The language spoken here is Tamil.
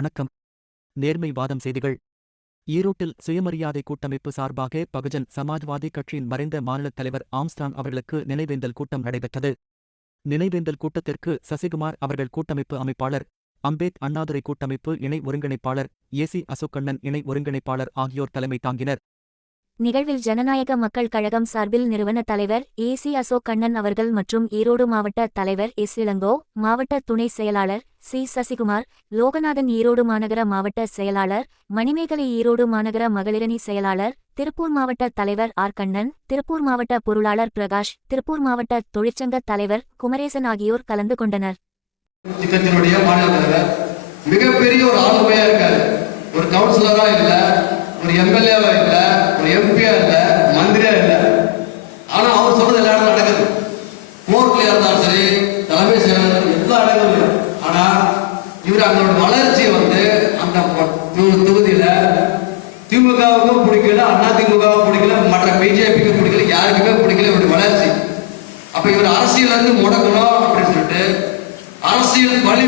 வணக்கம். நேர்மைவாதம் செய்திகள். ஈரோட்டில் சுயமரியாதை கூட்டமைப்பு சார்பாக பகுஜன் சமாஜ்வாதி கட்சியின் மறைந்த மாநிலத் தலைவர் ஆம்ஸ்ட்ராங் அவர்களுக்கு நினைவேந்தல் கூட்டம் நடைபெற்றது. நினைவேந்தல் கூட்டத்திற்கு சசிகுமார் அவர்கள் கூட்டமைப்பு அமைப்பாளர், அம்பேத் அண்ணாதுரை கூட்டமைப்பு இணை ஒருங்கிணைப்பாளர், ஏசி அசோக்கண்ணன் இணை ஒருங்கிணைப்பாளர் ஆகியோர் தலைமை தாங்கினர். நிகழ்வில் ஜனநாயக மக்கள் கழகம் சார்பில் நிறுவன தலைவர் ஏசி அசோக்கண்ணன் அவர்கள் மற்றும் ஈரோடு மாவட்ட தலைவர் எஸ். இளங்கோ, மாவட்ட துணை செயலாளர் சி. சசிகுமார், லோகநாதன் ஈரோடு மாநகர மாவட்ட செயலாளர், மணிமேகலை ஈரோடு மாநகர மகளிரணி செயலாளர், திருப்பூர் மாவட்ட தலைவர் ஆர். கண்ணன், திருப்பூர் மாவட்ட பொருளாளர் பிரகாஷ், திருப்பூர் மாவட்ட தொழிற்சங்க தலைவர் குமரேசன் ஆகியோர் கலந்து கொண்டனர். மிகப்பெரிய ஒரு ஆளுமையா இருக்காரு. ஒரு கவுன்சிலரா இல்ல, ஒரு எம்எல்ஏவா இல்ல, ஒரு எம்பியா இல்ல, மந்திரியா இல்ல. ஆனா அவர் சொல்றது எல்லா இடத்துல நடக்குது. கோர்ட்ல இருந்தாலும் சரி, தலைமை செயலர் எல்லா இடங்களும். ஆனா இவர் அதோட வளர்ச்சி அந்த தொகுதியில திமுகவுக்கும் பிடிக்கல, அதிமுகவும் பிடிக்கல, மற்ற பிஜேபிக்கும் பிடிக்கல, யாருக்குமே பிடிக்கல இவருடைய வளர்ச்சி. அப்ப இவர் அரசியல் இருந்து முடக்கணும் அப்படின்னு சொல்லிட்டு அரசியல் வழி